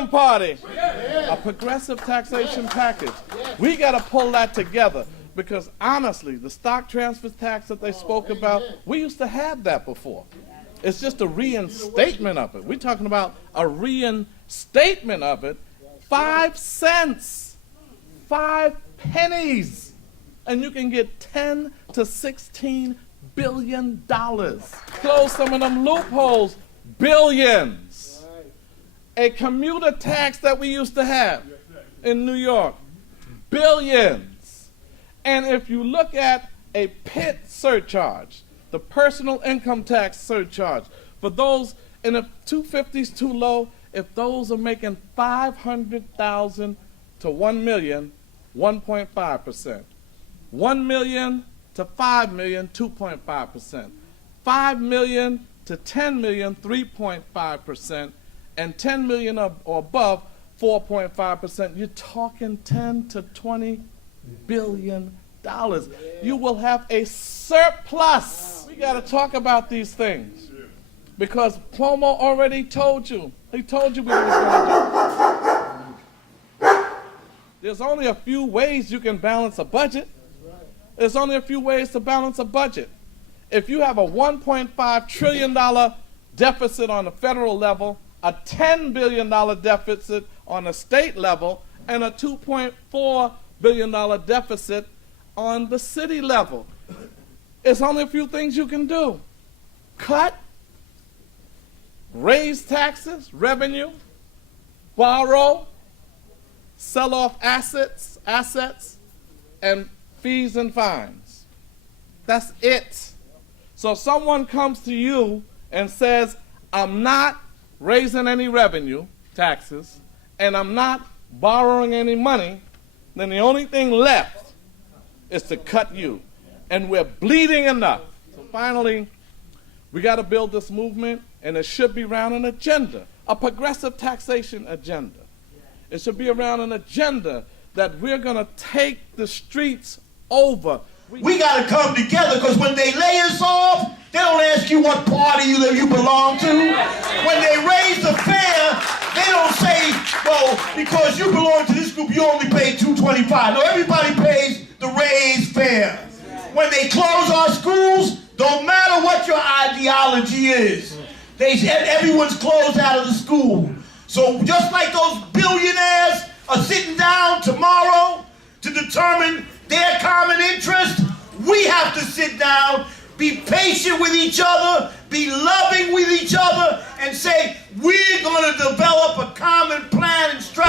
Freedom Party, a progressive taxation package. We got to pull that together because honestly, the stock transfer tax that they spoke about, we used to have that before. It's just a reinstatement of it. We're talking about a reinstatement of it. 5 cents, 5 pennies, and you can get 10 to 16 billion dollars. Close some of them loopholes, billions. A commuter tax that we used to have in New York, billions. And if you look at a PIT surcharge, the personal income tax surcharge, for those, and if 250 is too low, if those are making 500,000 to 1 million, 1.5%. 1 million to 5 million, 2.5%. 5 million to 10 million, 3.5%. And 10 million or above, 4.5%. You're talking 10 to 20 billion dollars. You will have a surplus. We got to talk about these things because Cuomo already told you. He told you what he was going to do. There's only a few ways you can balance a budget. There's only a few ways to balance a budget. If you have a $1.5 trillion deficit on the federal level, a $10 billion deficit on the state level, and a $2.4 billion deficit on the city level, it's only a few things you can do. Cut, raise taxes, revenue, borrow, sell off assets, and fees and fines. That's it. So if someone comes to you and says, I'm not raising any revenue, taxes, and I'm not borrowing any money, then the only thing left is to cut you. And we're bleeding enough. So finally, we got to build this movement, and it should be around an agenda, a progressive taxation agenda. It should be around an agenda that we're going to take the streets over. We got to come together because when they lay us off, they don't ask you what party you belong to. When they raise the fare, they don't say, well, because you belong to this group, you only pay $2.25. No, everybody pays the raised fare. When they close our schools, don't matter what your ideology is. Everyone's closed out of the school. So just like those billionaires are sitting down tomorrow to determine their common interest, we have to sit down, be patient with each other, be loving with each other, and say, we're going to develop a common plan and strategy